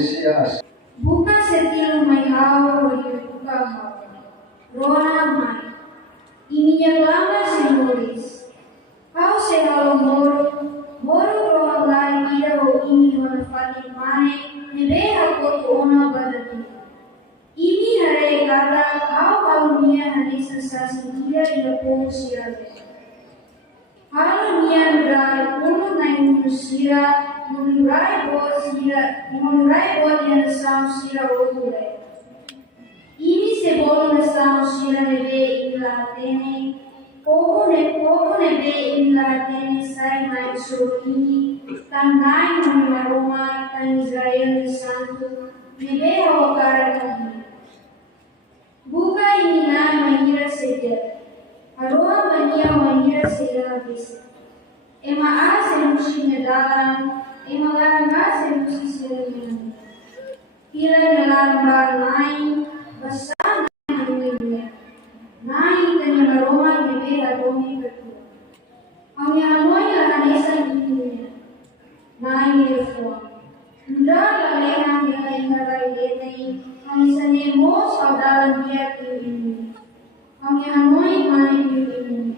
Mesias. Buka setiap mai hao buka hao. Rona mai. Iminya lama simbolis. Hao se halo moro rohan lai ida ho imi hona fati pane nebe hakotu ona badati. Imi hare kata hao niya hane sensasi ida po sirate. Halo niya nurai uno na sira menurai buat yang sam sira otule. Ini sebelum sam sira nebe ilatene, poho nebe ilatene sai mai suruni, tandai menaroma tan Israel santu nebe awakara kami. Buka ini na mahira seja, aroa mahira seja habis. Ema a semushi dalam, ema larang se musi semuanya. Pila dalam bar lain, besar naik naik dan aroma nebe adomi berdua. Kami amoy lahanesa dunia, naik reform. Sudah lalehan yang ingarai denai, kami senemos adalah dia ini. Kami amoy naik dunia.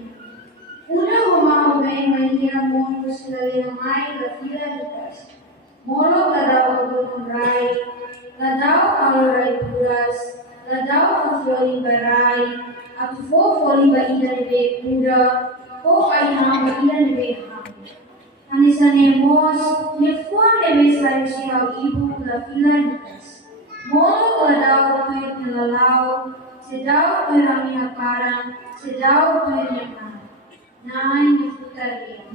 Una rumah mahia mon kusilali mai la fila ditas. Molo kadao gunung rai, kadao kalau rai puras, kadao fofoli barai, aku fofoli ba ida nebe kuda, ko ai hama ida nebe ham. Anisa nemos, nefuan nebe sayu siau ibu la fila ditas. Molo kadao tuir nelalau, sedau tuir amina parang, sedau tuir nyaman. Nai difutaria.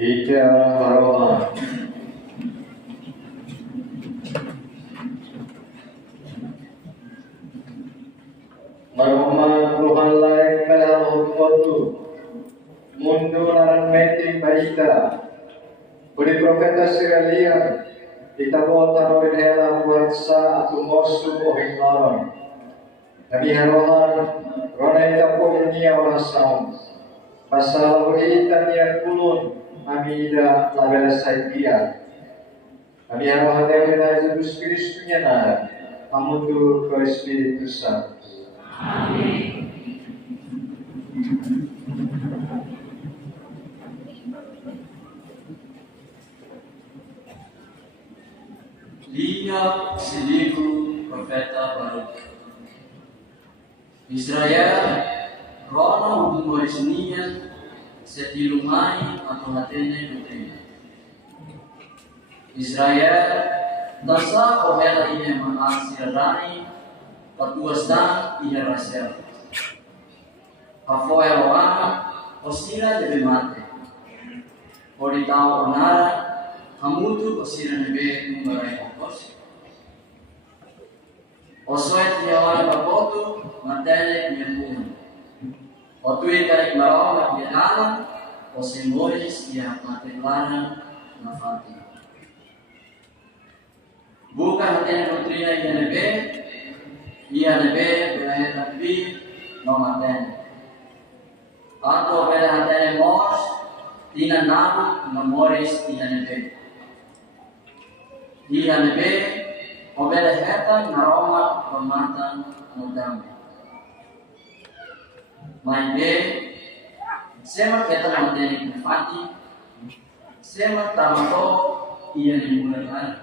Ika aroma. Maroma Tuhan lain pelah hukumu mundur laran meeting baita beri profeta Siralia kita bota noinela buatsa atau mosu ohing laron Nabi Harohan roneta pomnia orasam masalah berita niat kulun amida labela saitia Nabi Harohan yang Yesus Kristus nyana amutu ke Espiritu Santo. Amin. Lihat si livro profeta Baruch. Israel, morisnian setilumai atau hatene nutrina. Israel dasa obela ine mengasirani patuas dan ine rasel. Afoya roana osira debe mate. Ori tau onara hamutu osira nebe numbarai okos. Osoet nyawana babotu matele nyempung. Otui tarik bawah biarlah osimbolis ia mati larang nafati. Bukan hati putrinya ia nebe beraya tapi nomaten. Atau bela hati mos tina nabu namoris ia nebe. Ia nebe obela hetan naroma pematan mudam. Maibe sema kita manteni kufati sema tamato iya dimulakan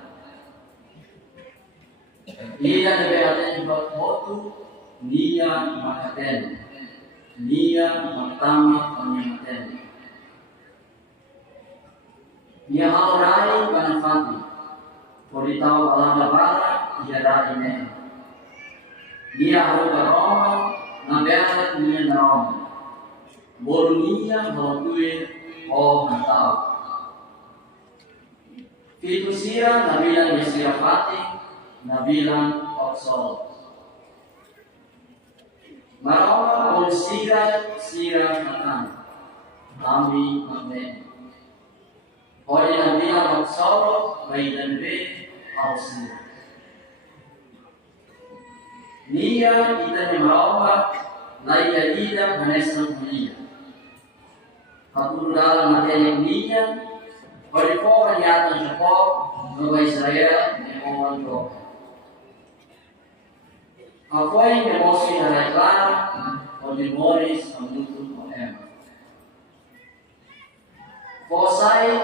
iya dibehateni botu nia makaten nia matama panyamaten nia haurai panafati politau alabara iya raine nia haru baroma nabeat nia naroma borunia halutue o hantau fitusira nabilan misirafati nabilan oksol maroma bolsira sira matan kami mamen ori nabilan oksol baidan be ausira Nia ita maroma laia ida manesang mulia. Kapuludalan materi nia, olifo kanyatan Jacob, Nova Israel, Nemoan Doka. Apoy nemosi haraiklan, olimoris amutu moema. Fosai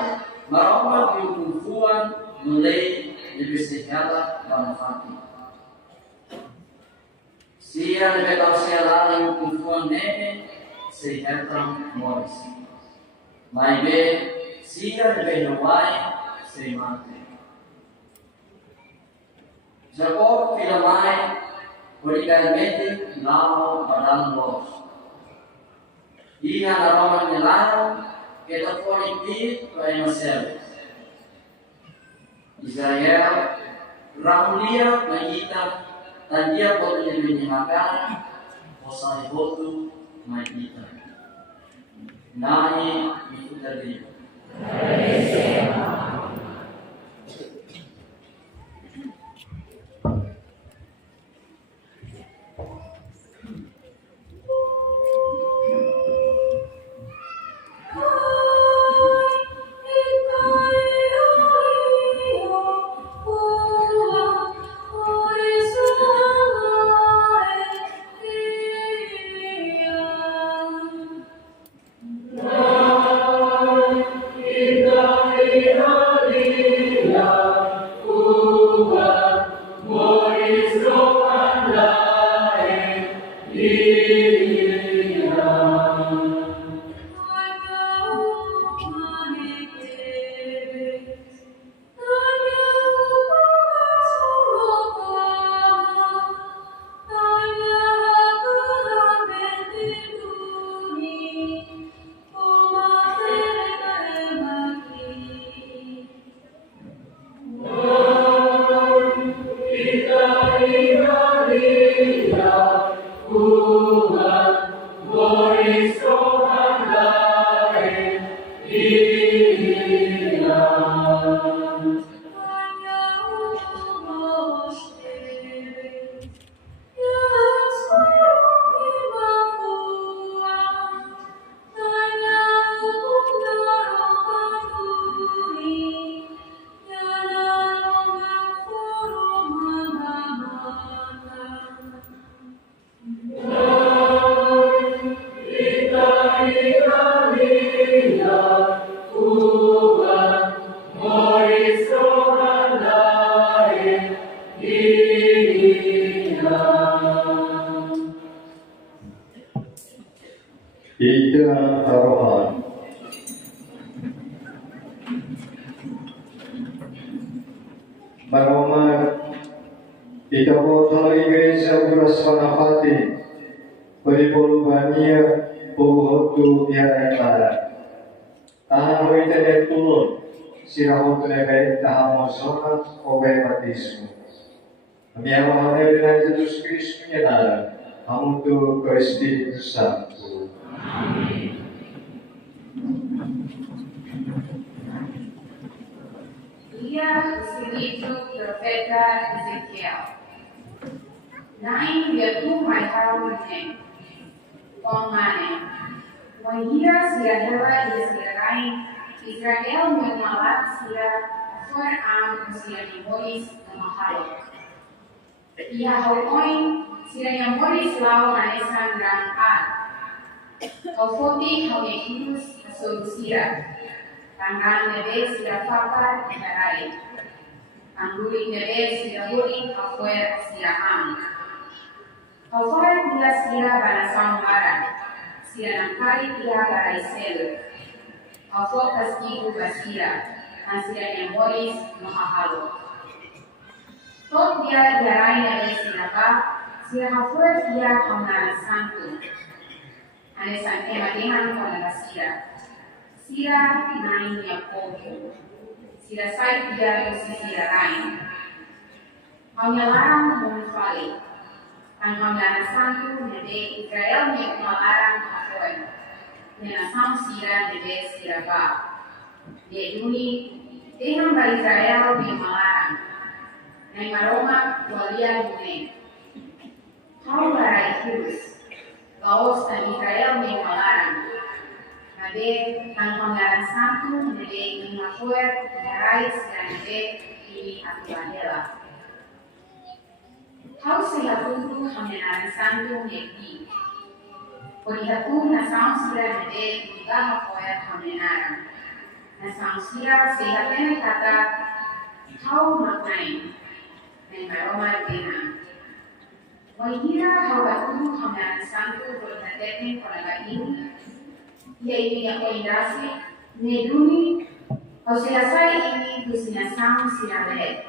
maroma piukumfuan mulai lebih panafati. Sia lebih tahu sia lalu kumpulan nene sehatram moris. Maibe sia lebih nawai semate. Jacob filamai berikalmeti lamo padang los. Ia naroman nelaro kita politik lain masel. Israel rahulia mengitam dan dia boleh menyenangkan posai botu mai kita. Nai itu tadi. Maromar, ikaw a igreja Urasvanapati, Peripolubania, Puhotu Yaratara. Tahan ho internet tulun, sirahotu nebe tahamosona, obe batismo. Kami awal dari Yesus Kristus menyadara, hamutu Kristi Santo. Dia espíritu profeta Ezequiel. Nain dia tu mai harunen. Omane. Wahira sia hewa dia sia lain. Israel mengalat sia for am sia di Mois kemahal. Ia hauoin sia yang Mois lau naesan rang ad. Kau foti hau yehus asol sia. Tangan nebe sila fapa ikarai. Angguri nebe sila huri afuer sila am. Afuer dia sila banasang marang. Sila nangkari dia barai sel. Afuer pastigu basila. Ang sila nyemoris mahahalo. Tot dia iarai nebe sila pa. Sila afuer dia hamna santo. Anesan emadihan konaga sila. Sira nain Yakobo, sira sai dia usi sira lain. Hanya larang menfali, ang hanya santu nede Israel ni melarang hafoen, nena sam sira nede sira ba. Dia duni, teham ba Israel ni melarang, nai maroma walia dune. Kau barai hirus, gaos na Israel ni melarang. Nade ang pangalan santo nade ing afuer narais dan nade ini atuadela. Kau saya tutu hamenaran santo nedi. Podihaku na sangsira nade juga afuer hamenaran. Na sangsira saya kena kata kau maknain. Na maroma dena. Wahira kau batu hamenaran santo podihatetne konaga ini. Yaitu yang koindasi, neduni, o silasai ini tu sinasam sinale,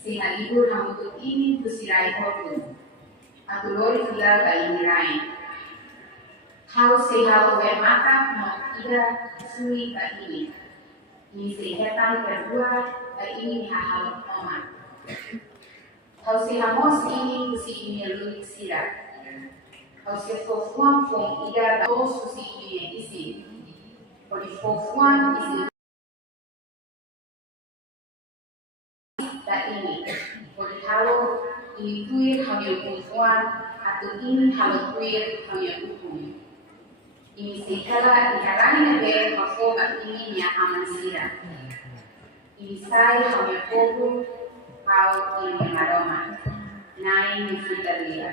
sehingga libur hamutu ini tu sirai hotu, atau lori filar ini lain. Kau sehingga uwe mata mau tidak sui ini sehitan kedua ini hahal oman. Kau sehingga mos ini tu si ini lulik sirat. Kau se fofuan fong ida da os susi ine isi. Kau di fofuan isi da ini. Kau di halo ini tuir hanya fofuan atau ini halo tuir hanya hukum. Ini sekala ikarani nebe mafoga ini nya amansira. Ini sai hanya fofu kau ini maroma. Nai ni fidalia.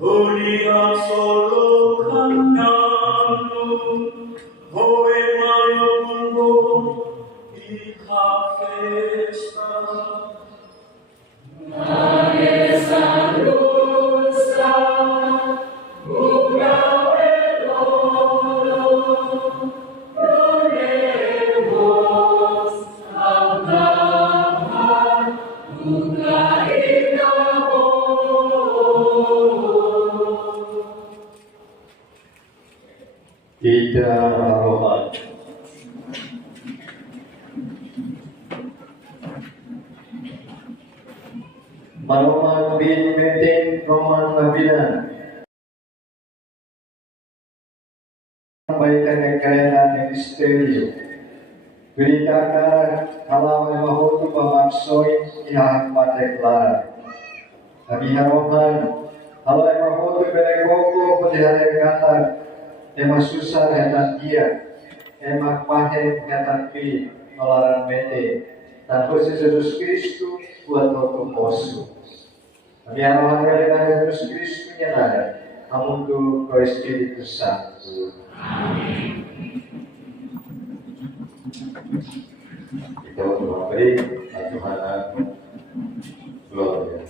Unia solo cantando, hoe maio e a festa. Ida Rohan. Maroman bin Metin Roman Nabila. Sampaikan kekayaan ministerium. Beritakan kalau mahutu pemaksoi ihak patek lara. Nabi Rohan, kalau mahutu belegoko pelihara kata. Emak susah hetan dia, emak pahe hetan pi, nolaran mete, dan khusus Yesus Kristus buat waktu mosu. Kami arahan dengan Yesus Kristus yang ada, namun tu Roh Espiritu Santo. Kita memberi Tuhan gloria.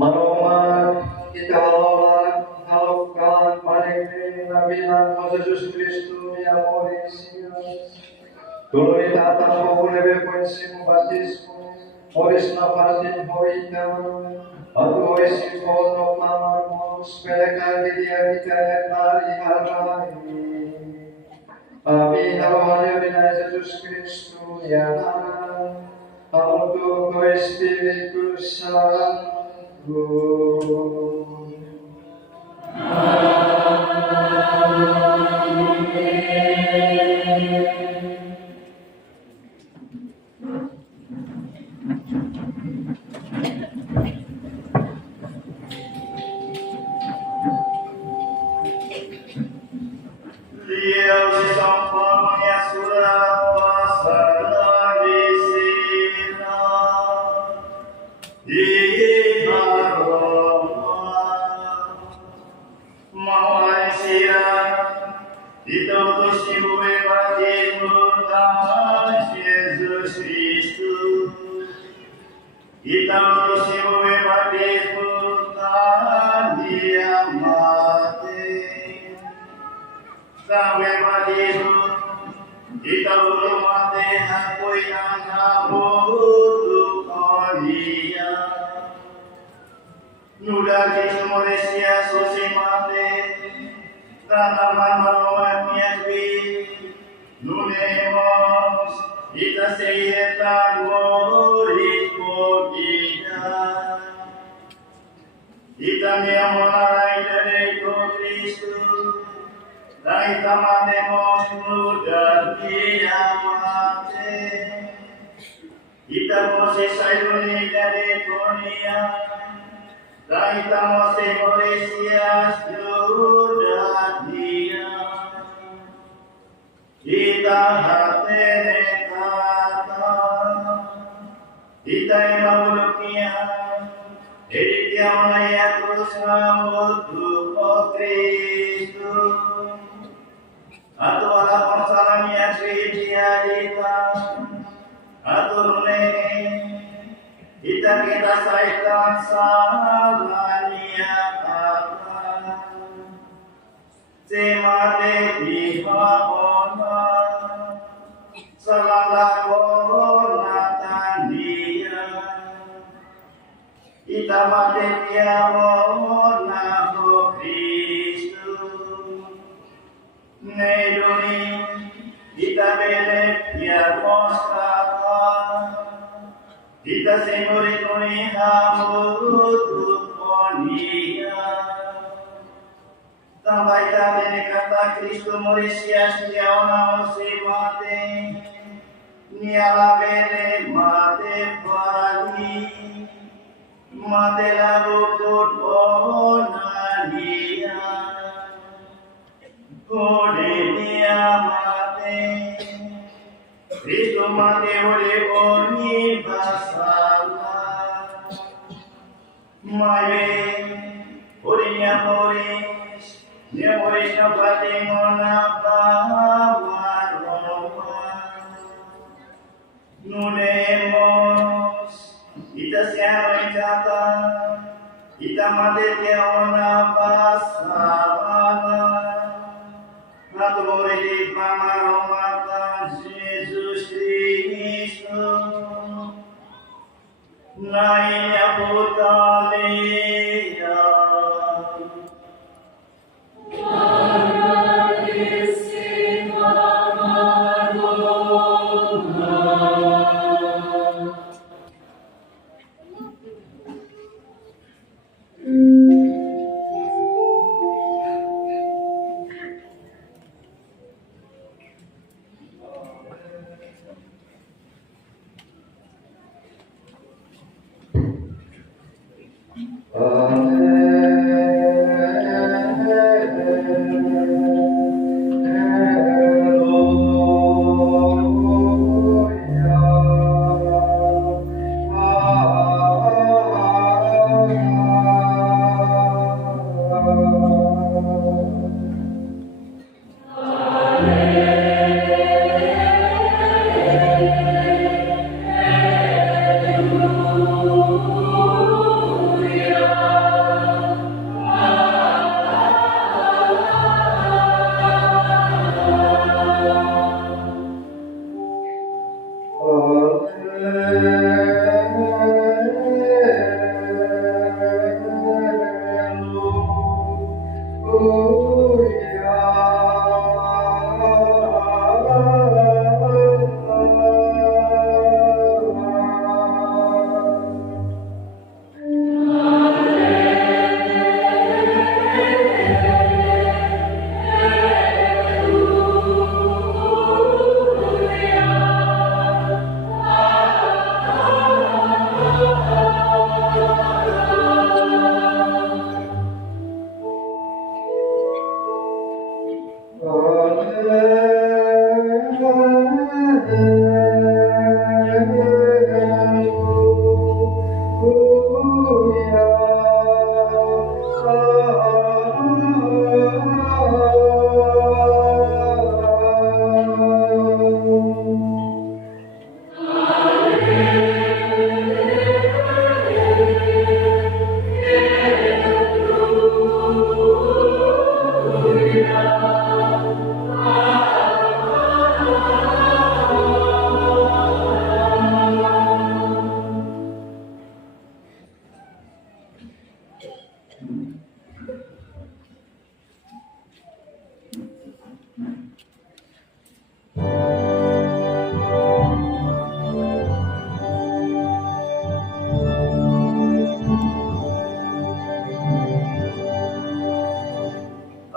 Maroman kita halaukan paling nabilan Yesus Kristus yang Maurisia. Dulu ditata mau lebih pensimu batismu, Moris nafatin hoita, atau Moris ikono kamar mus pelekan dia kita yang hari hari. Kami halo Yesus Kristus ya Auto Espiritus Santo.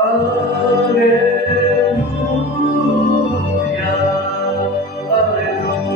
Alleluia, alleluia.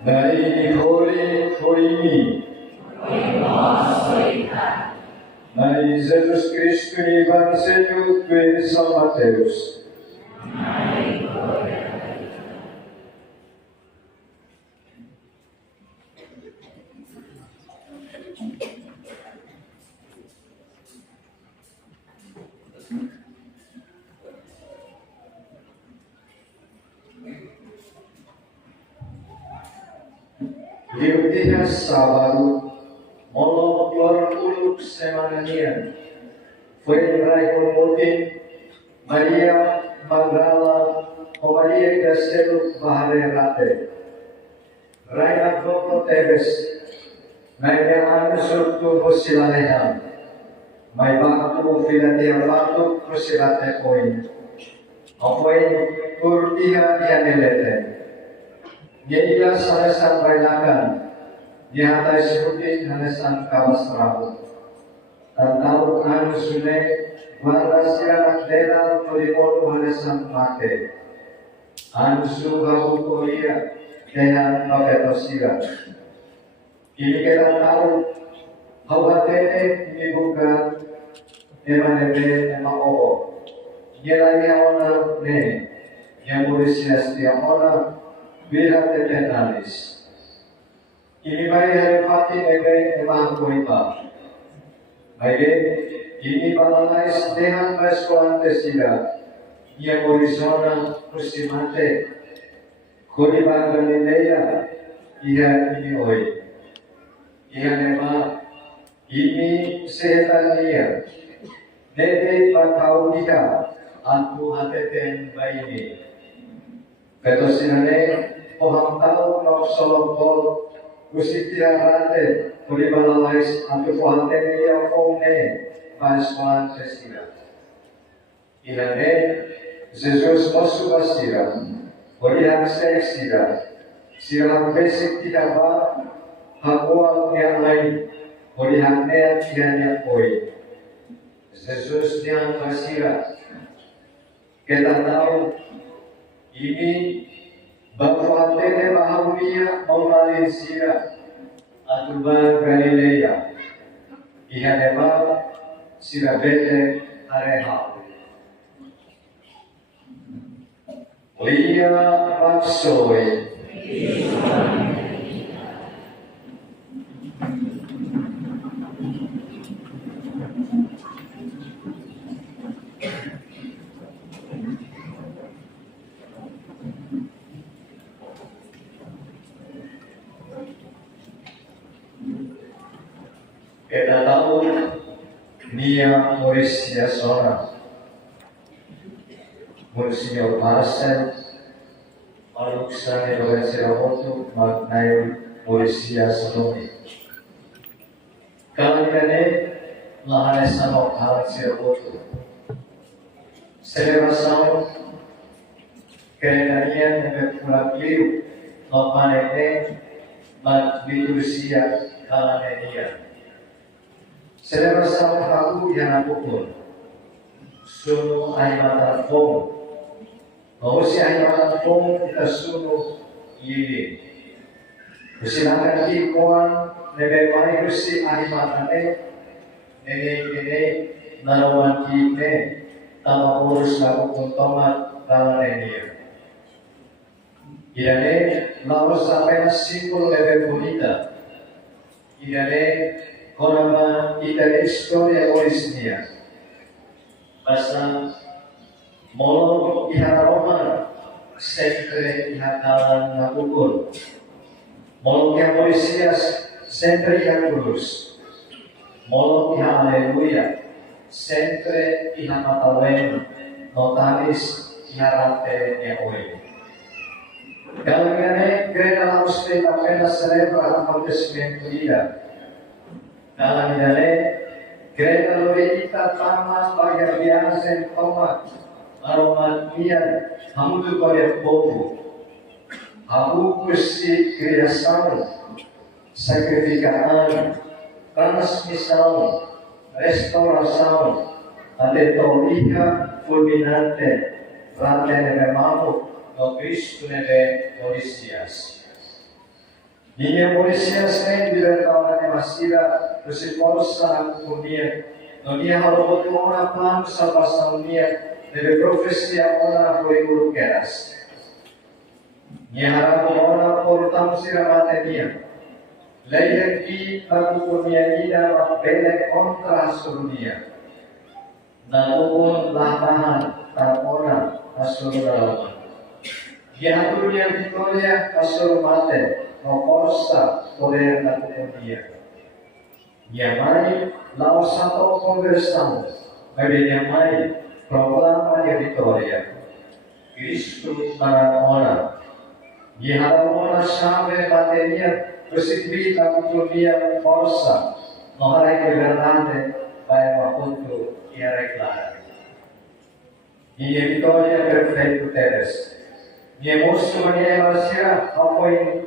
Dari Horimi, dari Jesus Kristus Evangelho de São Mateus. Dia sábado, Molok semanalnya, foi Rai Mutin, Maria Magdala, o Maria Castelo Baharerate, Rai Advoko Tebes, Naia Anusurtu Hosilanehan, Mai Baktu Filatia Batu Hosilate Oin, Opoin Kurtiha Dianelete. Dia salesan bailakan, di atas sebutin halesan kawas rabu. Tentang anu sune, warasianak dera tulimon halesan mate. Anu sugahu koia, dengan papetosira. Ini kita tahu, hawa tene dibuka, emanebe emaobo. Nyelanya ona ne, yang berusia setiap ona, Bila tetenalis. Ini bayi hari pati ebe emang koita. Baik, ini balalais dengan sekolah tesida. ia Arizona Musimate, Koriba Galilea, ia ini oi. Ia nema ini sehetania, dede patau dia, aku hateten baini. Ketosinane poham tau nok solokol, kusitia rate, Koriba lalais aku pohatenia fone, paswan sesira. Ilane Jesus masuk asira, Korihan sesira, sirah basic tidak ba. Hakuang yang lain, Korihan nea tiranya koi. Jesus yang kasira. Kita tahu ini bahwa tene bahagia mengalih sira atuban Galilea. Ia nema sira bete areha. Lia maksoi. Kita tahu Nia Mauricia Sona Monsignor Marcel Aluksan Indonesia Rohotu Magnai Mauricia Sononi Kaliane Lahane Sanok Hansir Rohotu Celebração Kerenanian Nebe Pulang Liu Lopanene Magnitusia Kalanenia Celebração Hagu yang aku pun Sunu Aimatan Fong Mausi Aimatan Fong kita sunu Yili Kusilakan kikuan Nebe mai kusi Aimatane Nene Narawan kine Tama urus laku pun tomat Kalanenia Idane Lalu sampai simbol Nebe bonita Idane Korama ita historia orisinnya, basta molo iharoma sempre ihakalan nakukul, molo yang Mauritius sempre ihakulus, molo iha Haleluya sempre ihamatawen notaris iharate eoi. Kaliane grena usted apenas celebra acontecimiento dia. Dalam idane, kereta lorita tamas bagai biasa tomat, aromatian, hamudu pada povo, hamu kursi kriasan, sakrifikaan, transmisaun, restaurasaun, adetorica fulminante, rante nebe mamuk, no Cristo nebe Mauritius. Niña Mauritius nem libertawana masira Bersiforsa kunia, nonia halo orang plan salvação nia, deve profecia ona por ingulukeras. Nia haramu ona por tamu siramate nia. Leia ki tamu kunia ida mapele kontra surunia. Namun lamahan tamona asuru dalam. Nia hatunya Victoria asuru mate, no força poder da kunia. Nyamai lau satu conversão, bagi nyamai proclama de vitória. Cristo para ora. Nyamai chave bateria, possibilita kutunia força, no hari que verdade vai maputo e arreglar. Minha vitória perfeito teres. Minha moço minha evasia apoio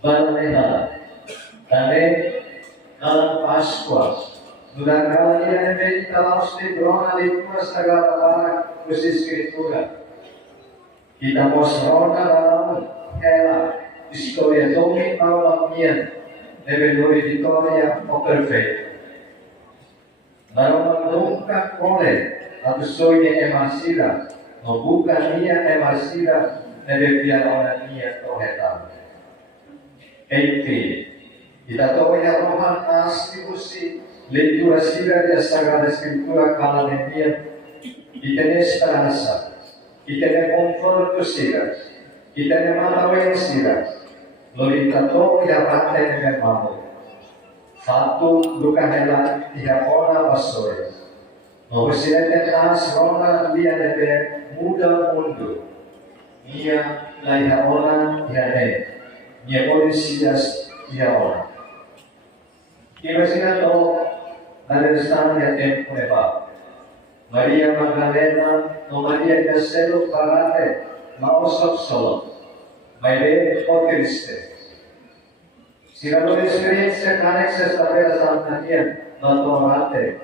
balena. Também dalam Pascua, durante a linha de meditação de Brona leitura sagrada para os Escritura. Kita mostrona dalam ela história domi malamia deve vitória o perfeito. Dalam nunca cole a pessoa emasira, no bukan nia emasira deve biar orang nia corretada. Enfim. Kita tahu ya Rohan asli usi leitura sira da Sagrada Escritura kalanenia itene esperança, itene conforto sira, itene matawen sira, lolita to kiapate nebe mamu. Fatu duka hela tiapona pasore. Mohosirete tas rona dia nebe muda mundu. Ia laiha ona iane, ia polisias ia ona. Imagina to narestan ya tempo neba. Maria Magdalena no Maria de Celo parate, maosok solo. Maire o Kriste. Si la loro esperienza canexa sta per Sant'Annia, non tornate,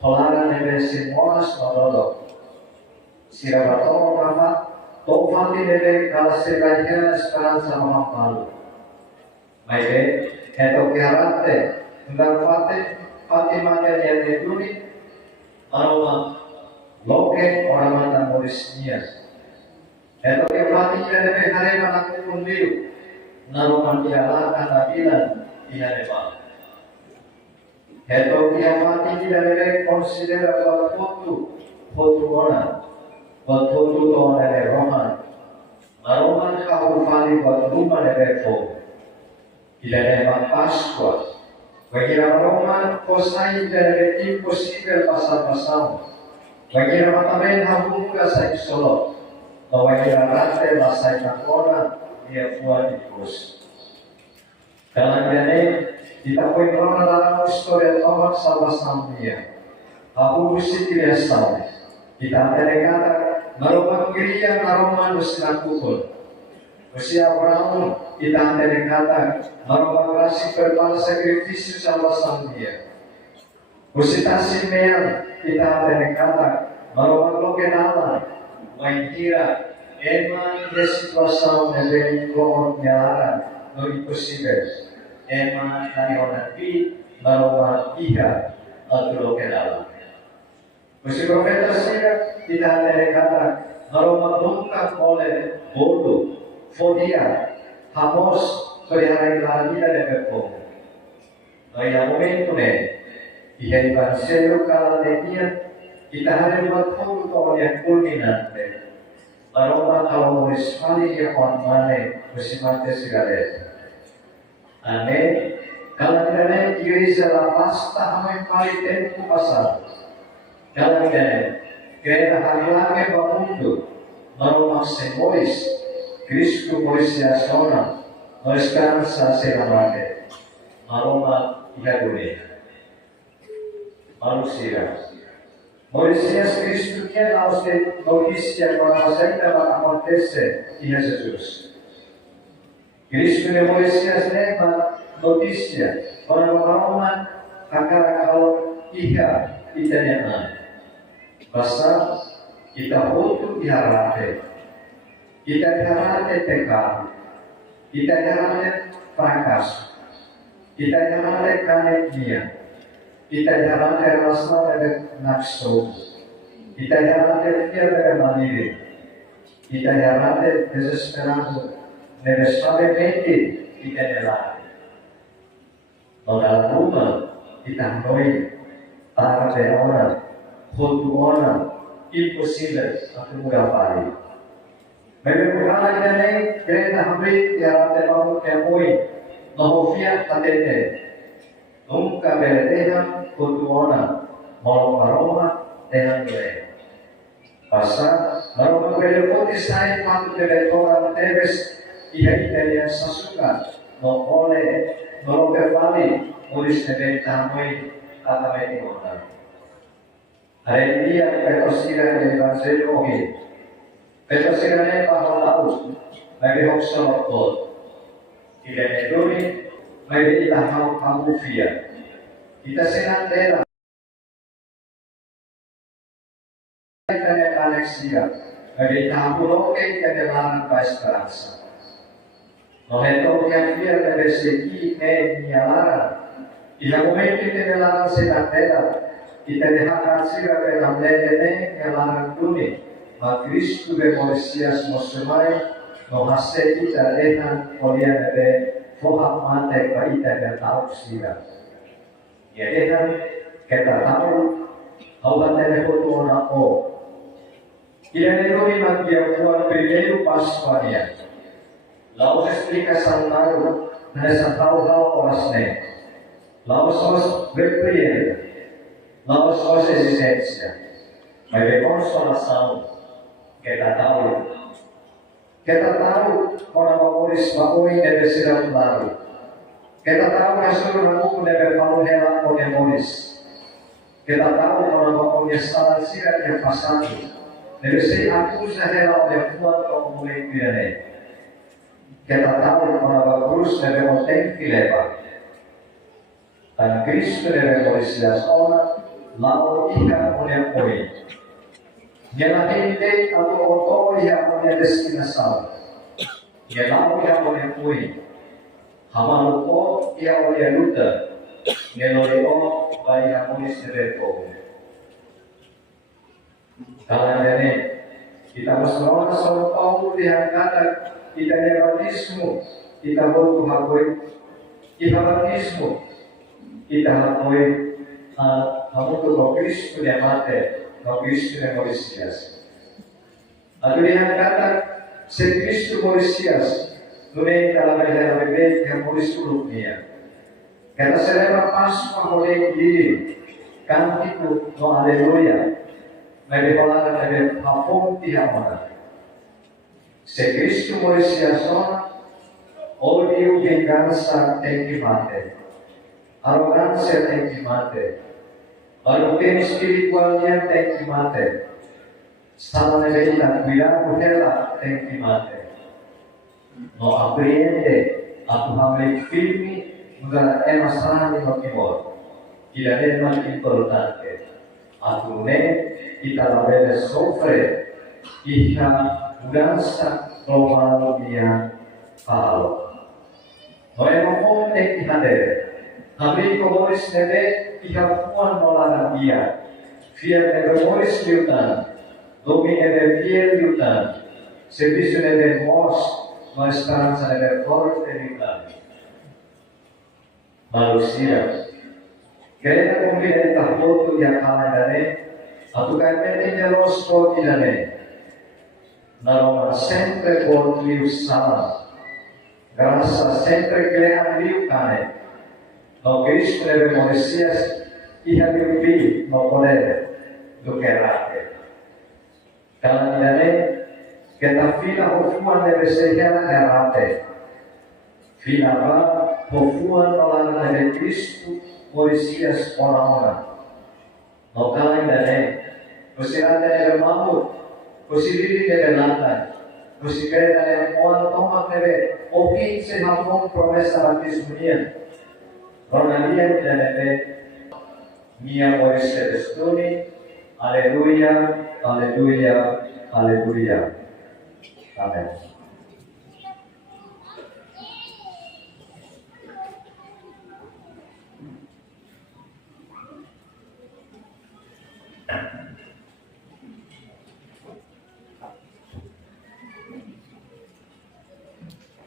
polara nelle simonas nododo. Si la batò rama, to fatti nelle calse gaia speranza mahampalu. Maire, eto chiarate, ndar fatti mate nelle duri, aroma, loke oramata morisnias. Eto che fatti nelle harema naku kundiru, naroman dialakan nabilan diharepan. Heto kiamati diharere konsidera buat foto ona, buat foto to nere roman. Naroman kau fali buat rumah nere fo. Diharepan Pasqua. Bagi roman kosai diharere impossible pasal-pasal. Bagi ramatamen habuka sa isolot. Bagi rate basai takona dia buat di pos. Dalam ini kita poin rona dalam historia tomat salah samia. Aku mesti tidak salah. Kita terkata naroman gereja naroman bersinakukun. Usia Abraham kita terkata naroman kasih berbala sakrifisi salah samia. Usia Simeon kita terkata naroman lokenalan. Mentira Eman de situação nebe glor nyaran no impossível. Eman dari onati maroma iha aturo kedala. Usi profeta sira tidak ada kata maroma bungkak oleh bodoh, fodia, hamos perihari lagi dari bepom. Aya momento ne iha evangelio kala demian kita hari buat foto yang kulminante. Aroma kalau murismali ya on mane musimate sigare. Ane kalau tidak igreja la pasta hame pali tempo pasado. Kalau tidak kaya harilake bamundo maroma sembois Cristo morisiasona no esperanza selamate. Maroma ilagune. Malusira. Moisés Cristo que nos de notícia quando aceita acontece em Jesus. Cristo de Moisés leva notícia quando Roma akan kalau iha itenena. Basta kita butuh diharapkan. Kita diharapkan pekal. Kita diharapkan frakas. Kita diharapkan kaneknya. Kita diharapkan rasa dari nafsu. Kita diharapkan fear dari mandiri. Kita diharapkan desesperado. Nerespavemente kita diharapkan. Dalam rumah kita noi tarde orang, foto orang, impossible atau mudah pari. Bagaimana kita ni kerana hamil diharapkan orang kemui, mahofia patente. Nunca verdejan fotuona, molong aroma dengan gele. Pasal, aroma gele poti sai patu gele toran teves iha Italia sasuka, no ole, no kevali, ulis nebe tamui kata meti ona. Hari dia petosira di Evangelio ohi, petosira ne bahwa laut, bagi hoksolot god. Tidak neduri. May itahang pangufia. Kita senandera. Kita ne Alexia. May itahang puloke kita ne larang pa esperanza. Noheto yang dia ne segi ne nialara. Ila momento kita ne larang senandera. Kita ne hakasira ke lamlele ne nialarang duni. Ma Cristo be Mosias mosumai. No hase kita lehan polian ne Fohak mate baita dan tahu sila. Ya kan kita tahu awal dari foto na o Ilaneloni magdiakuan primeiro Pascuaria. Laos explicação naru, nessa tal oras né. Laos os repreende. Laos os existência. Mas de consolação que kita tahu. Kita tahu orang Mamoris Maui deve ser claro. Kita tahu Rasul Ramu deve falar ela com Mamoris. Kita tahu orang Mamoris salah sirat yang pasang. Deve ser acusa ela oleh Tuhan como mulai piane. Kita tahu orang Cruz deve ontem leva. Dan Cristo deve policias ona lao ikan oleh oi. Yang hindi atau oto yang oleh destinação. Yang lao yang oleh oi. Hamaluko yang oleh luta. Neloreo bayi yang oleh serepo. Kalau ini kita bersoal soal Paulus yang kata kita baptismu, kita butuh hakui, kita baptismu, kita hakui, kamu tuh Kristus yang mati, Kristus yang Mesias. Lalu yang kata se Kristus Mesias, dunia dalam bebek yang Mesias. Kata selama Pasca oleh diri, kan itu no Haleluya. Nebe falar nebe hapon tihamana. Se Cristo Mesias odio vingança tem que mate, arrogância tem que mate, barulho espiritualnya tem que mate, sama nebe cuidado dela tem que mate. No apreende a tu hamlet firme, mudar emastrani no timor, y la es más importante. A tu kita labele sofre, hija mudanza global dia palo. No hemos de hader. Habli como es nebe, hija puan nolara dia. Fiel nebe moris liutan. Domi nebe fiel liutan. Servicio nebe mos, no esperanza nebe forte liutan. Malusia. Querendo cumprir esta foto y acá atau kaitannya jelos kau tidak naroma sempre por liu sama, graça sempre crean liu kane, no Cristo deve Mesias iha liu pi no poder do que rake. Kalau tidak kita fila hofuan deve ser herate, fila ba hofuan olah deve Cristo Mesias orang-orang. No kalahin dane, kusirada nebe mamut, kusiriri nebe lantai, kusikere nebe moal tomak nebe, okin se hapon promesa baptismunia. Ronalia nebe, mia moise destuni, aleluya, aleluya, aleluya. Amen.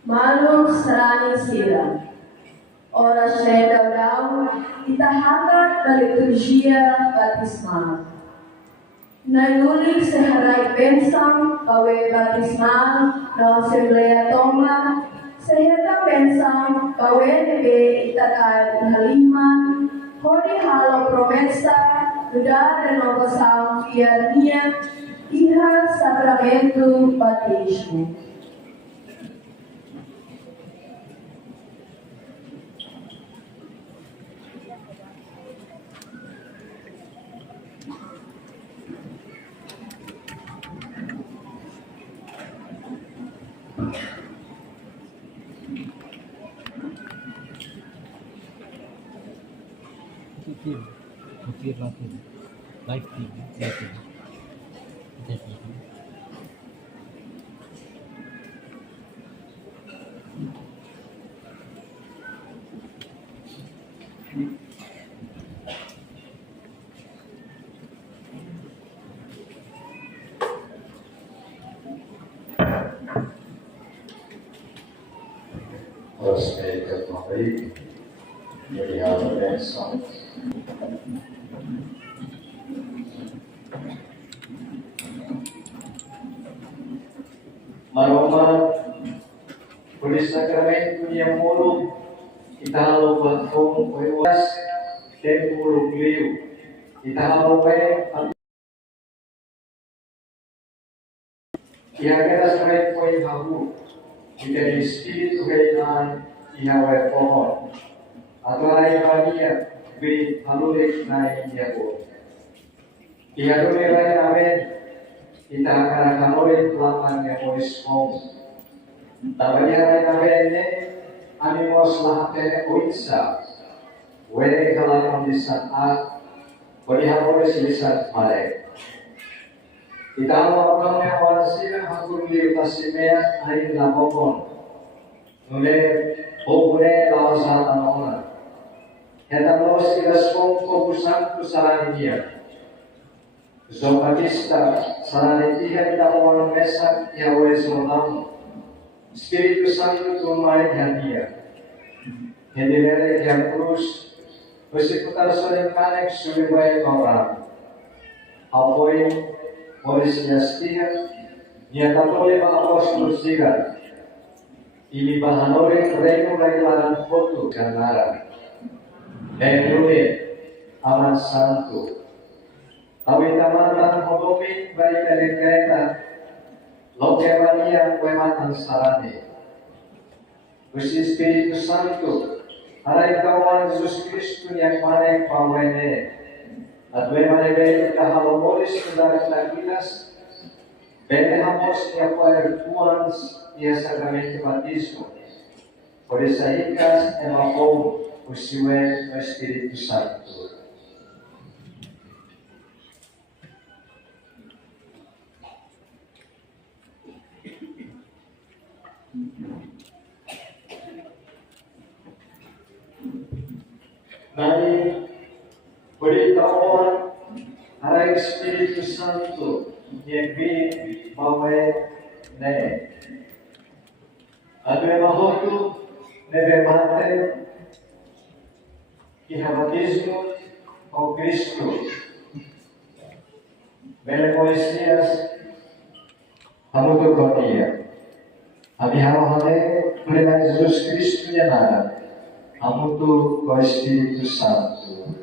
Malum serani sila. Ora sheda daw itahatat na liturgia batismal. Nayulig sa haray pensang pawe batismal na Asamblea Toma sa heta pensang pawe nebe itakay haliman hodi halo promesa duda dan novasang iarnia iha sakramento batismo. Putih live TV. Terus mereka memberi melihat bensong. Maroma, por el sacramento de amor, italo batong oiwas, templo glio, italo pe, Ihageras may po'y habu, ikan espiritu kailan ihawai pohon, atau ay pania bi halulik na iyago. Ihadumi ray amen, ita akan halulik lapan yang mois mom. Tabanya ray amen ne, animos lahate uitsa, wele kalakan lisan at, boleh halulik lisan malek. Italo orang yang warasina hakur li tasimea hari labokon. Nule obune lawasana ona. Heta los ilaspong kobusan kusarani dia. Zomatista sarani tiga kita orang mesak Yahweh Solam. Espiritu Santo tumai dia. Hendelere yang terus bersekutar sore kanek sulibai orang. Apoi Moris Yastia, Niatatole Apostol Siga, ini bahanore reino railaran foto ganara, Endrune, Aman Santo, Awitamatan Hodomi baik dari kereta, Lokemania Wematan Sarane, Gusti Espiritu Santo, Arai kawan Yesus Kristus yang manek pawene, Adwe manebe kahalomoris kedarat laginas, benehamos y acuerduans y sacramento batismo, por esa hijas emapom usiwe no Espíritu Santo. Mari beritahuan arah Espiritu Santo yang bawa ne. Adwe mahotu nebe mate ihabatismo o Cristo. Bele poesias hamutu kotia. Abi hawahane plena Jesus Cristo nyanara. Hamutu ko Espiritu Santo.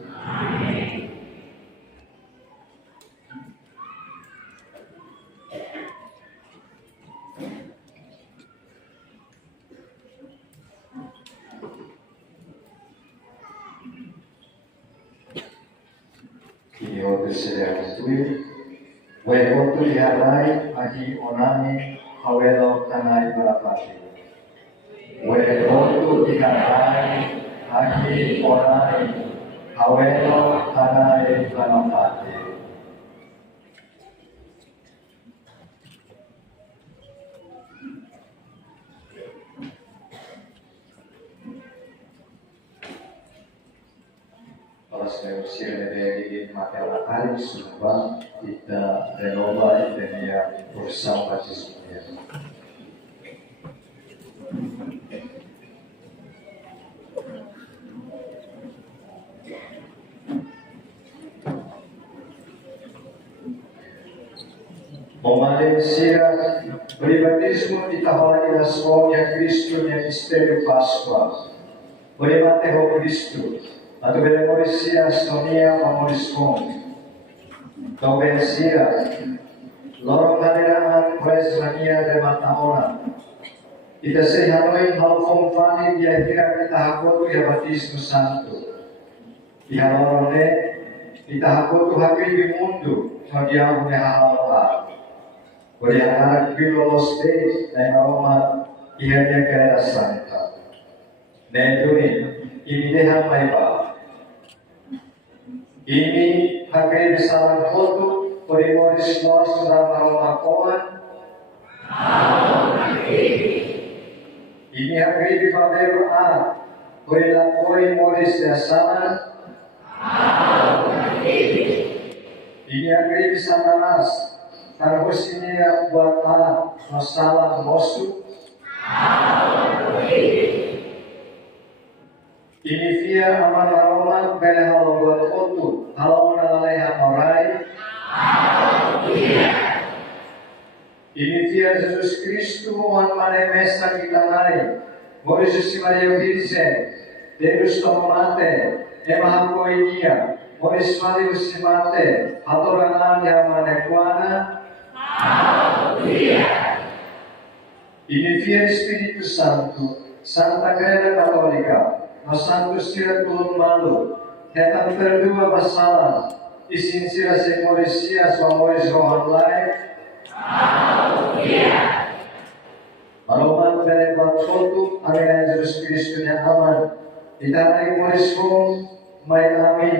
Kini waktu sedang itu, waktu diharai ahi onani hawelo tanai balapati. Waktu diharai ahi onani hawelo tanai balapati. Para sirve de material suba kita renova idea porção batismo. Memanensia beribatismo ditahawani das mãos Cristo e mistério Páscoa. Berimate ho Cristo. Atau beremoisia astonia amoriscom. Convencia lorong hadiran presmania de mataona. Ita se hanoi halfong fani dia kira kita hakotu ya batismo santo. Dia lorone kita hakotu hakil di mundo. Dia punya hal-hal. Beriakan bilos de na Roma ianya kaya santa. Neduni ini dehan mai ba. Ini hakil besaran foto Perimoris nos dalam makoan. Ini hakil di Fabero A. Perelakoi moris dasana. Ini hakil di Satanas. Karena ini buat masalah musuh. Ini via aman aroman bela halo buat foto, halo menalai hamorai. Ini via Jesus Cristo, Juan Mare Messa Kitanai, Mori Jesus Maria Virgem, Deus Tomate, Ema Koinia, Mori Smalius Mate, Adoranan Yamanequana. Aleluia. Ini via Espírito Santo, Santa Creda Católica, no Santo Sira Tulun Malu, Hetan Perdua Basalan, Isin Sira Secorisia Suamois Rohan Lai. Aleluia. Maroman Bele Bakfotu, Amina Jesus Cristo yang aman, Itanai Moris Hum, Mai Ami,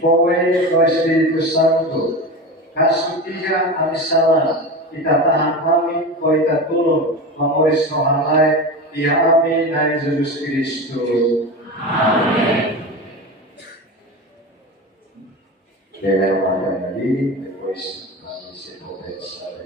Poe, no Espírito Santo, Kasutia Amisalan, Ita tahan kami, ko ita tulong, mamoris no halay, iya amin na Jesus Cristo. Amen. Kaya naman lagi, depois kami si Prophet Sabi.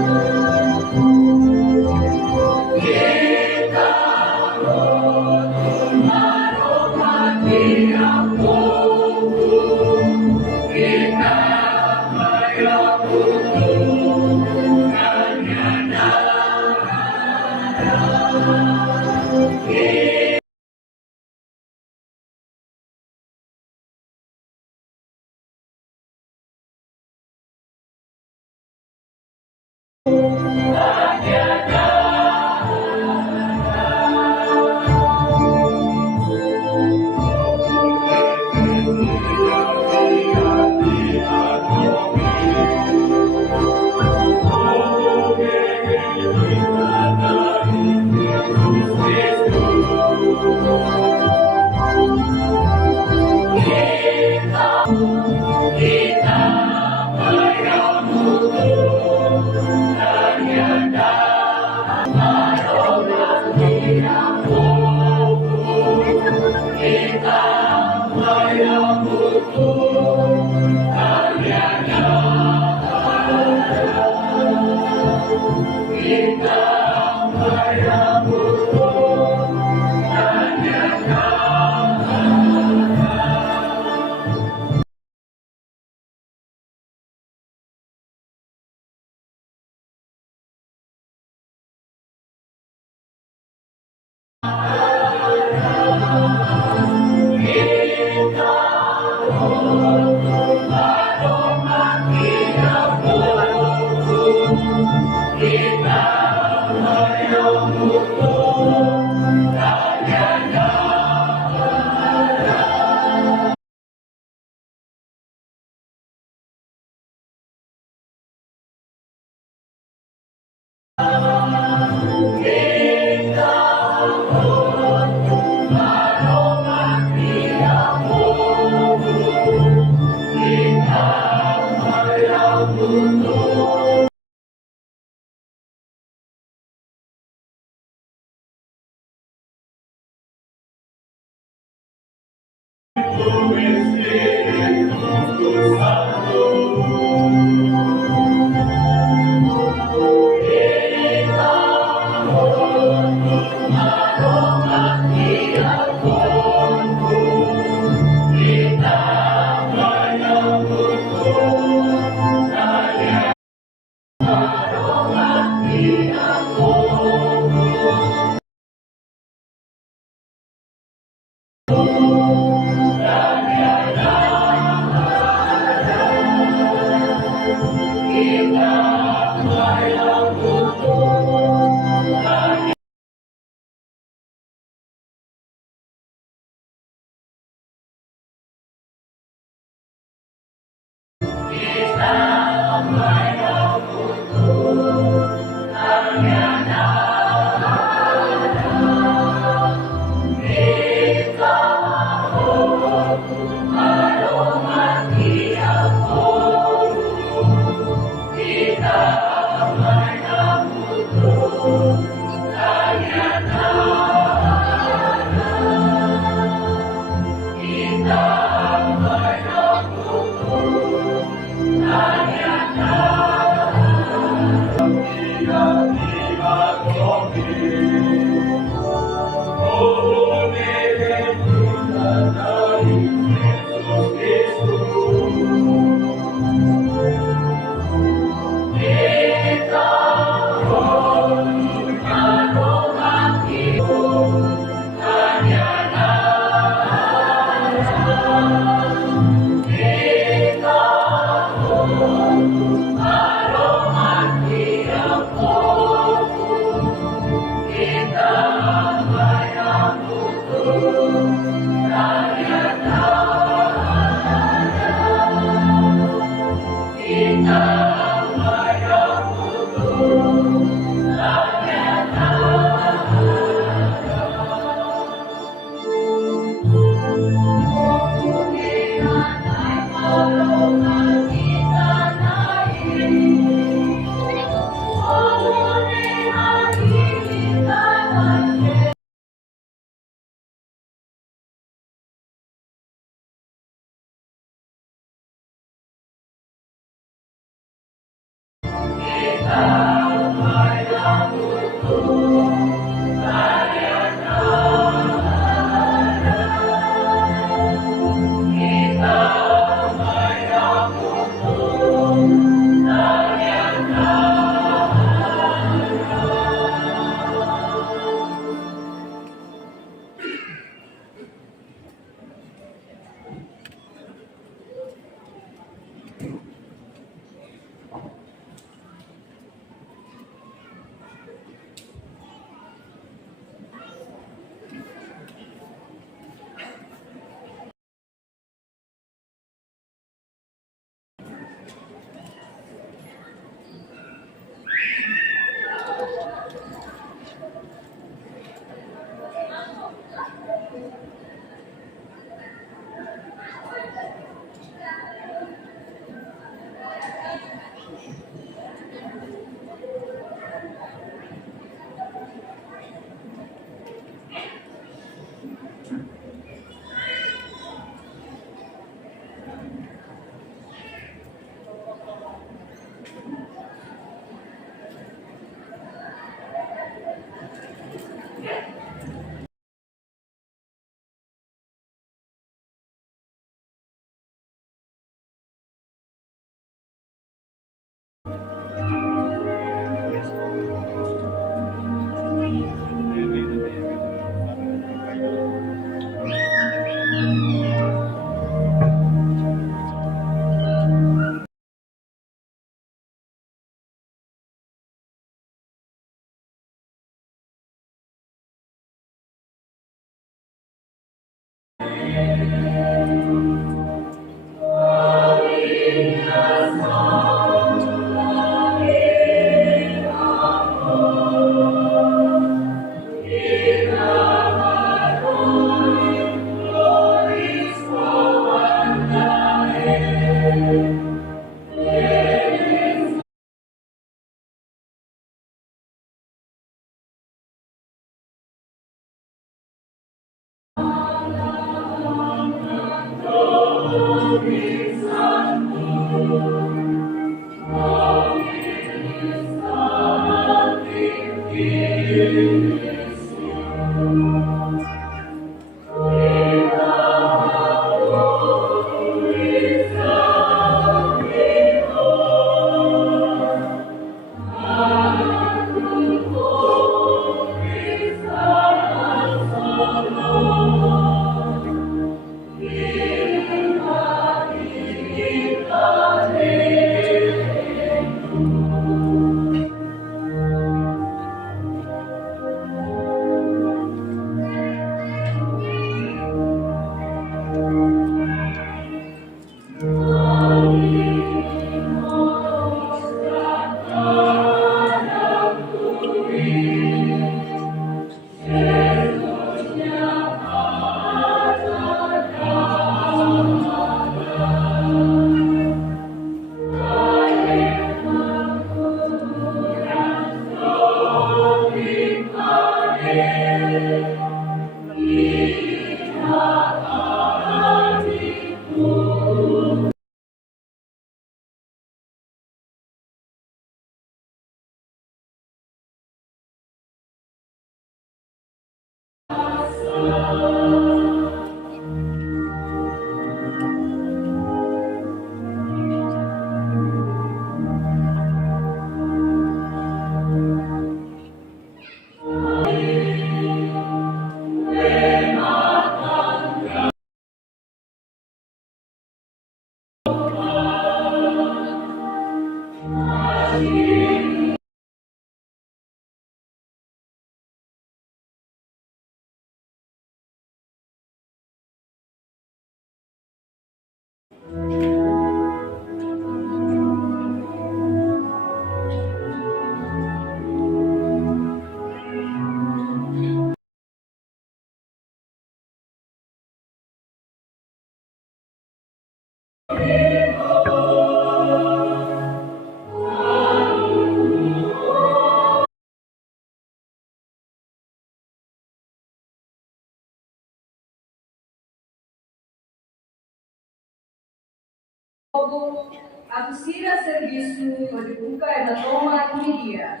A Sira Serviço Modibuka na Toma Media.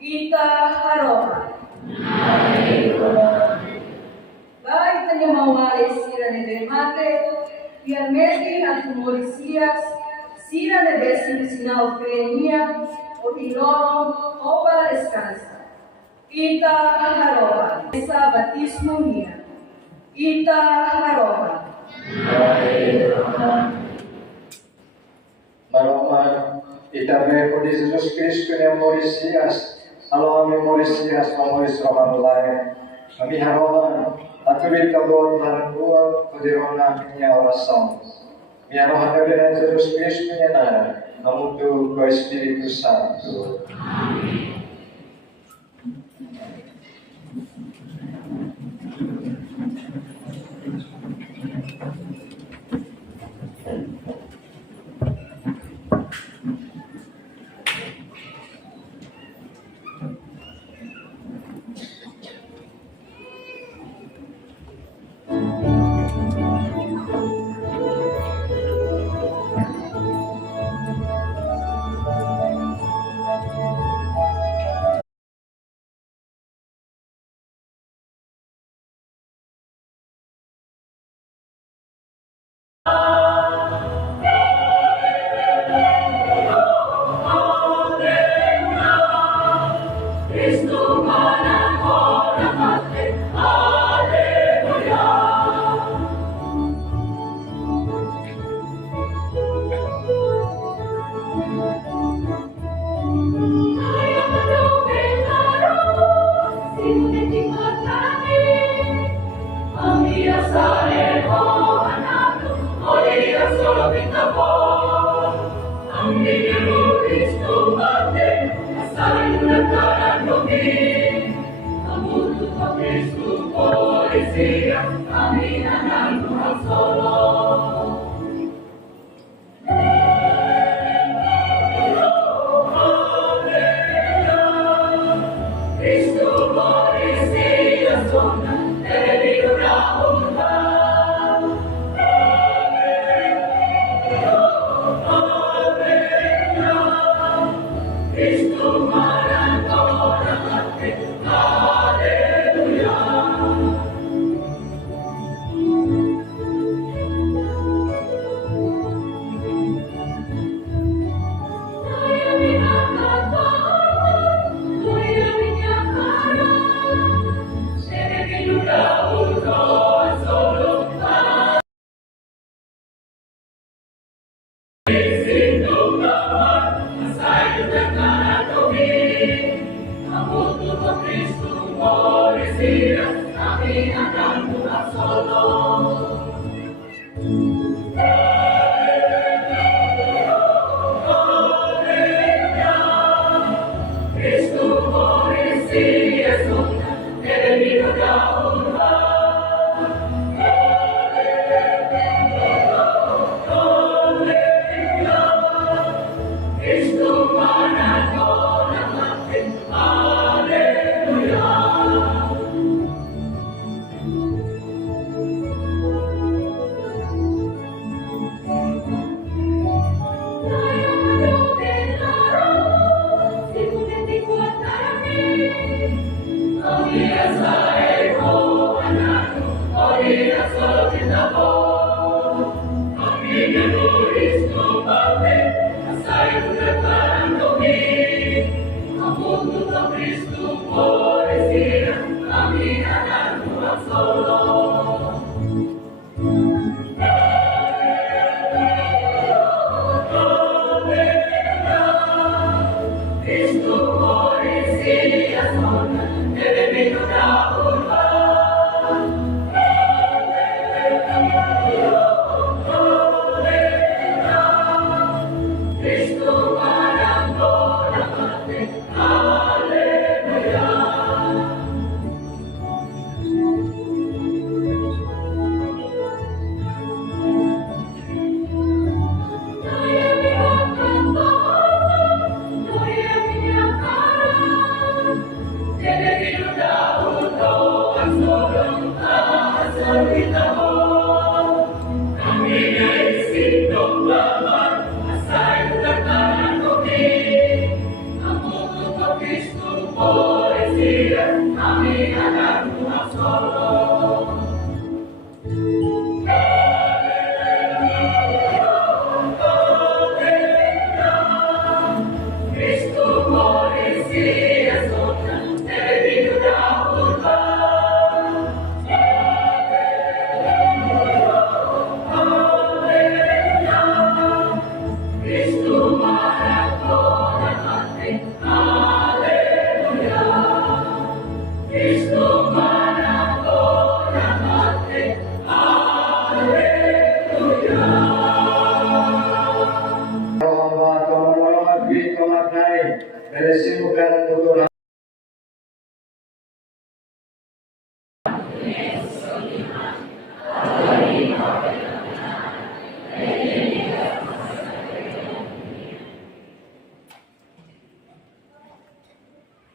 Ita Haroha. Baik tanya mawale Sira Nebe Mate, biar meti at Mauricias, Sira Nebe Sinal Frenia, o Iloro, Oba Escansa. Ita Haroha. Esa Batismo Mia. Ita Haroha. Maroman, itabe por Jesus Cristo ne Mauricias, alo ame Mauricias mamoris rohan lain, kami harohan, atulit kabon dan dua kedirona minya oração. Minha rohan kebenaran Jesus Cristo ne nara, namutu ko Espiritu Santo. Amen.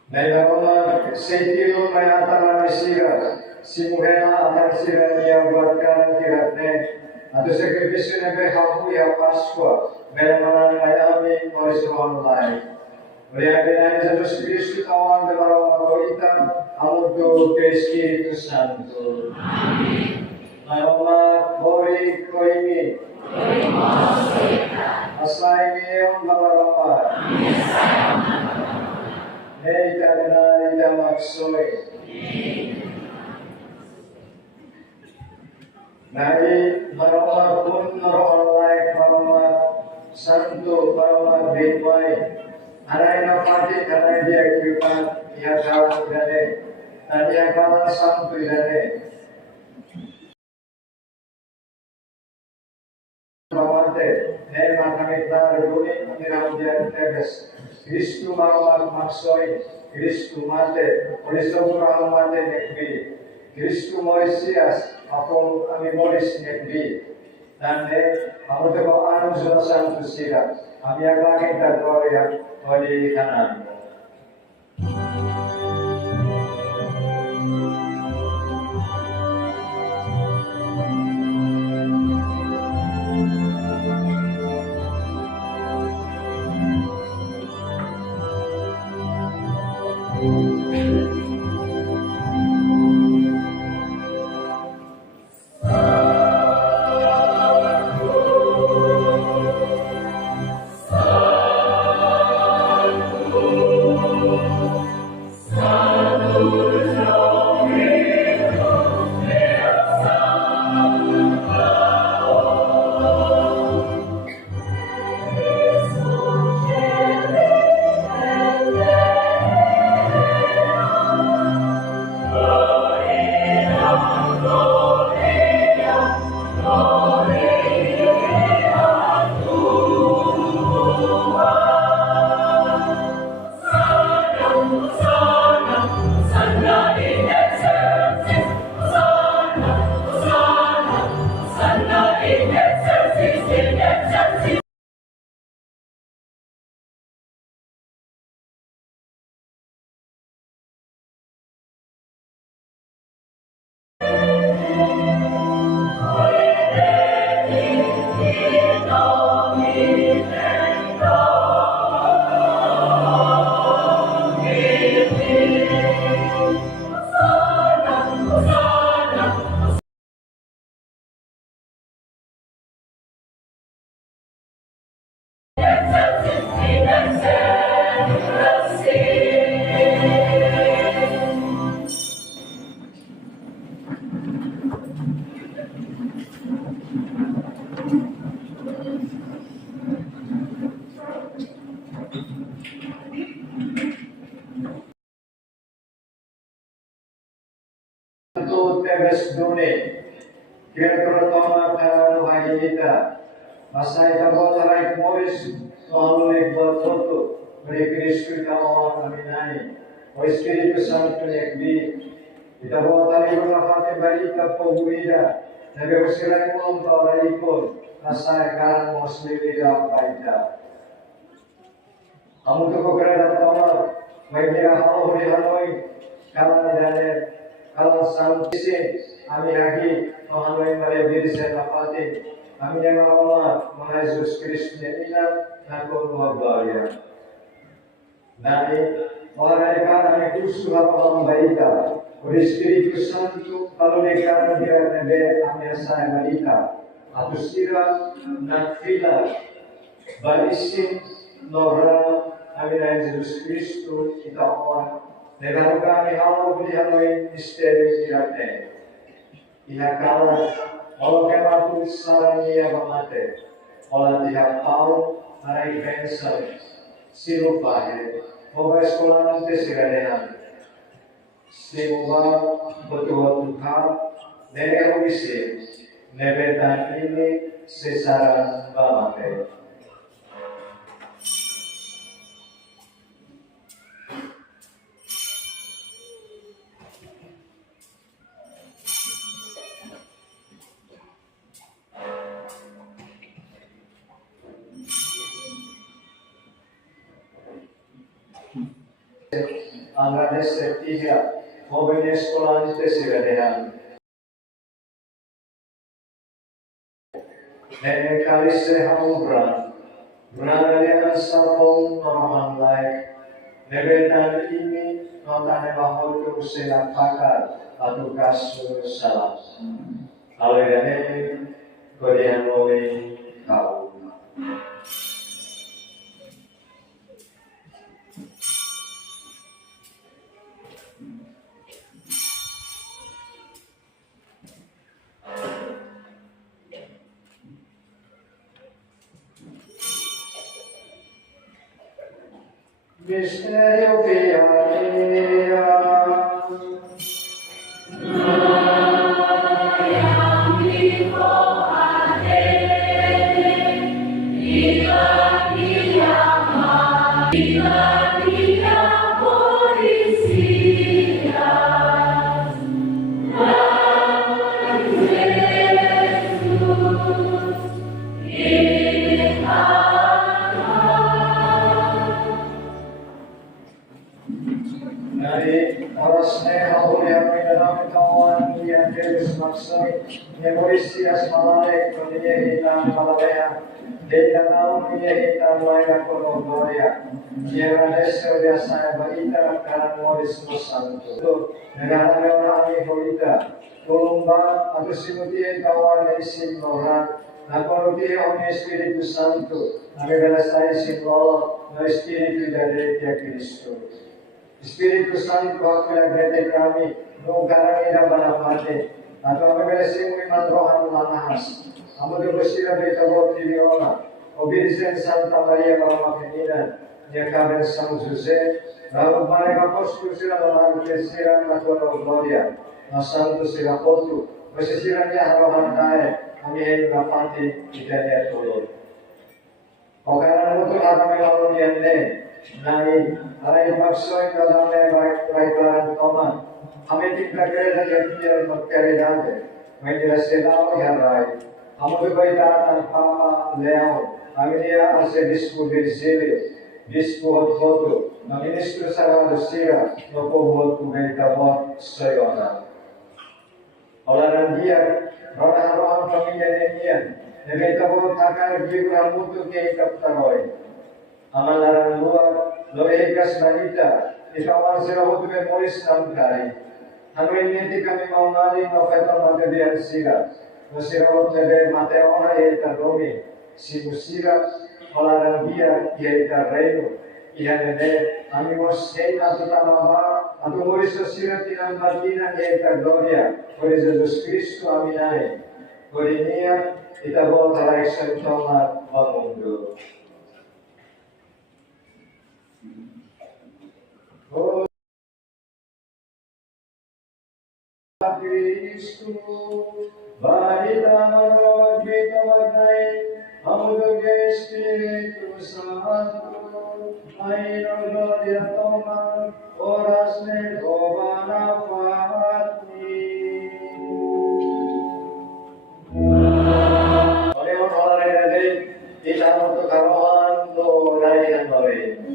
Nailama sentido mayata misiga simuhela atar sira dia buatkan kiratne atau sacrifice nebe hapu ya Pascua belamana ayami oriswan lai. Oleh karena Jesus Kristus kawan dalam makoita amutu ke Espiritu Santo. Amin. Nailama hori koimi. Asai niyo malalama. Hei kadana ida maksoi. Nari maroma pun norolai maroma santo maroma betwai. Arai na pati kanai dia kipan ia kawan dane. Dan ia kawan santo dane. Ramante, hei makamita runi miram dia tegas. Kristu maroma maksoi, Kristu mate, olisobu mate nekbi, Kristu Moisias, aku ami moris nekbi, dan aku teko anu zona santu sira, ami akan kita gloria, oli kanan. Oh Untuk tegas dune, kira terutama dalam hari kita, masa kita buat hari Morris, lalu buat foto, mereka Kristus kawan kami nani, o Espiritu Santo nekbi, kita buat hari berlaku berita pembeda, nabi bersirai untuk orang ikut, masa sekarang Muslim tidak baca. Kamu tu kau kena tahu, mereka halau di Hanoi, kalau tidak kalau sampai kami lagi mengalami diri saya dapatin, kami yang Allah Yesus Kristus ingat nakon gloria. Nani orang kami khusus apa membaca, oleh Espiritu Santo kalau mereka dia nebe kami saya baca, atau sira nak fila barisin nora kami Yesus Kristus kita orang. Negara kami Allah berikan misteri kirate. Ia kala Allah kematu sarania bamate. Allah tidak tahu hari bangsa silupa ya. Oba sekolah nanti segadean. Semoga betul-betul negara bisa nebetan ini secara bamate. Agradecer tiga jóvenes escolantes y veterano. Nenek kali sehamubran, beralian sapong norman lain. Nebetan ini notane bahwa sila pakar atau kasus salah. Kalau ini kodian loe kau. Misterio Fiat. Memorisias malale koniye hitam malaleha deta naum koniye hitam laina kono gloria jera deseo biasa baita karan moris santo negara negara holita tulumba atau simutie kawan isin noran nakonutie on Espiritu Santo nagala sa isin Allah no Espiritu dari dia Kristus Espiritu Santo aku yang bete kami no garang ida banapate atau kami berhasil iman rohan manahas. Kami bersihkan beta boti viola. Obedisen Santa Maria Mama Femina, yang kami San Jose. Lalu mereka apostol sila melakukan kesiran natural gloria. Nasanto sila potu. Bersisirannya rohan tae. Kami hendak rapati kita lihat tolong. Karena itu kami lalu diande. Nai, arai maksoi kadang-kadang baik-baikan toman. हमें ठीक लग रहा है कि ये मत करे जाते मैं तेरा सेलाओ यार राय हम भी भाई दाता पापा ले आओ हमें ये ऐसे डिस्को डिसेले डिस्को होतो ना मिनिस्टर सारा दूसरा तो को बहुत तुम्हें तबाह सही होना orang dia orang familia demikian dengan tabo takar jiwa mutu ke kaptaroi amalan luar loe kas balita ikawan sira hutu me moris namkai Kami ini kami mau ngali noveton material sira. Musira otebe Mateona eta Romi. Si musira olaran dia eta reino. Ia nene amigos seina tutamava. Atu moriso sira tinam batina eta gloria. Por Jesus Cristo aminai. Kurinia kita boleh sentuhan mengunduh. Oh Kristu, Baita Mano Vita Magnai, Amudo Espiritu Santo, Aino Gloria Toma, Oras me Govana Fati. Oleon Olare Isang untuk karohan do dari yang baik.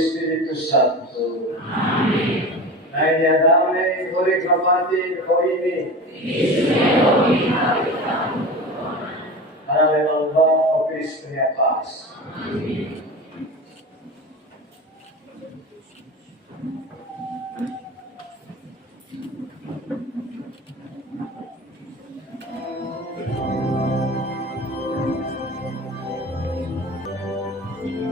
Espiritu Santo. Amém. Naik damai, hori kramati, ini. Karena memang Bapa Kristus punya pas. Amin. Thank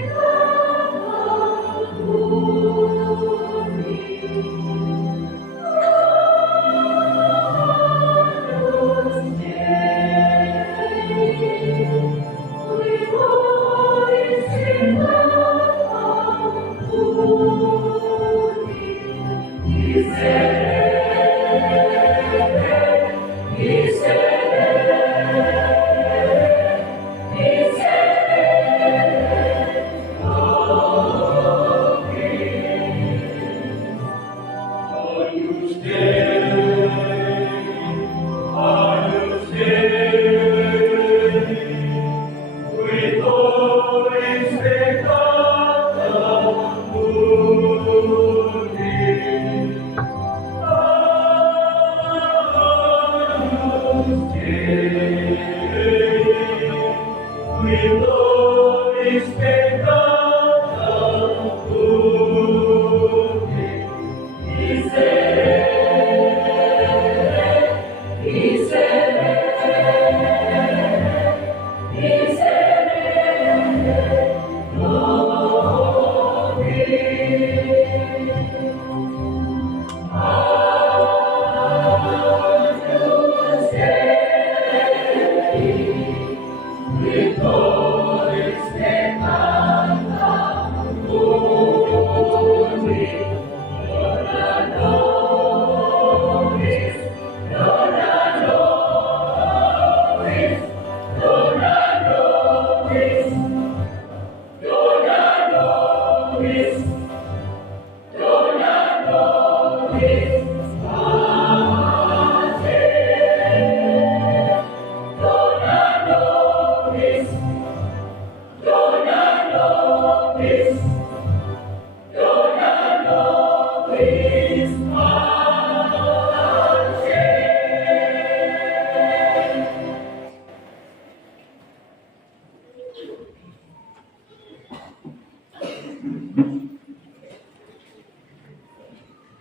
you.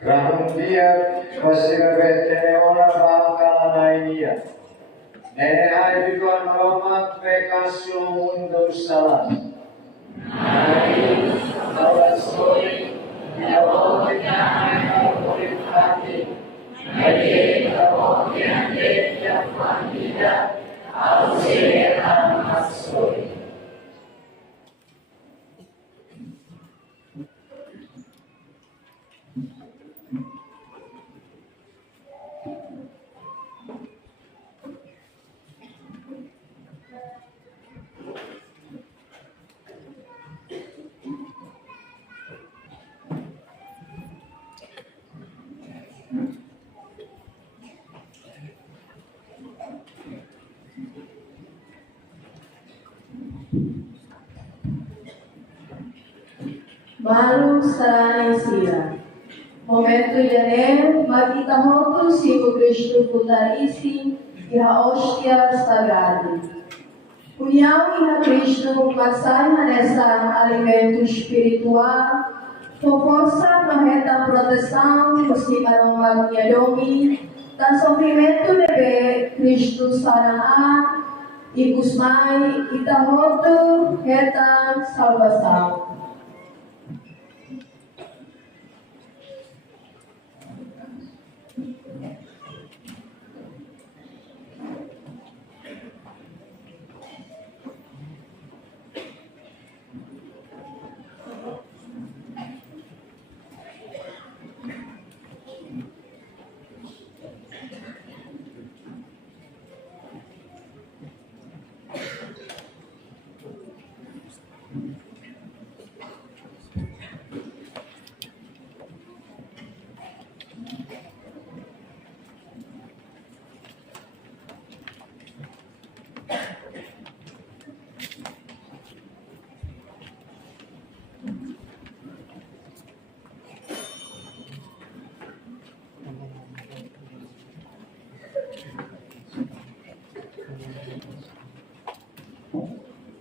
Rahum dia pasirabete ora bangkala nainia. Nene hai bituan romak pekasyo mundo salam. Hai, tawat soi, nyawa kita hai kulit hati. Hai, tawa kiande jafan tidak, ausir amasoi. Malu sarane sira. Momento janeiro, magita hoto si o Cristo putarisi iha hostia sagrada. União iha Cristo passar nessa alimento espiritual, com força na reta proteção, se maromba domi, da sofrimento de Cristo sarana, e kusmai ita hoto reta salvação.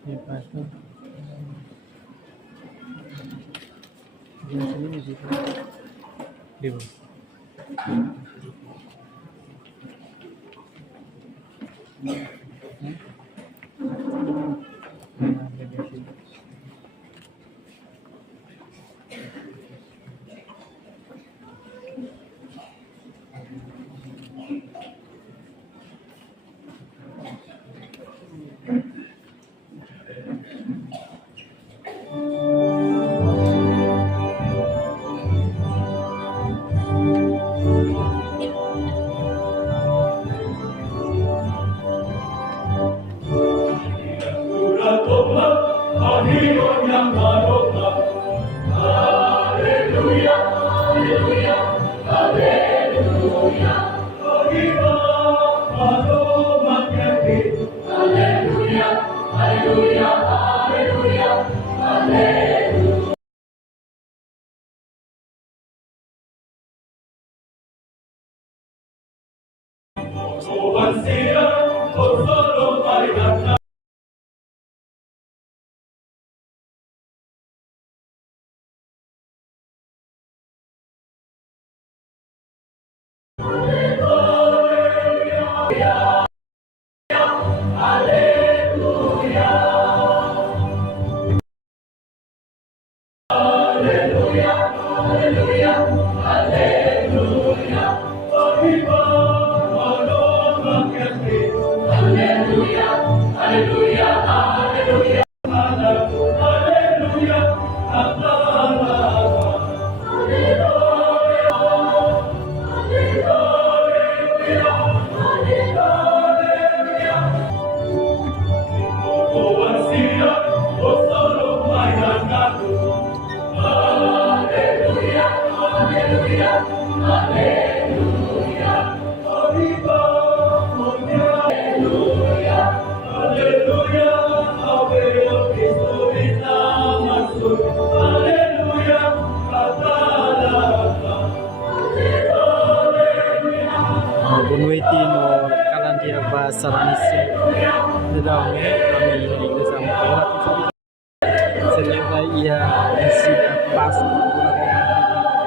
Ya pastor. Di sini di situ. Di bawah. Bunuiti no kalandia ba saranisi nedaume kami bersama orang selera ia isi pas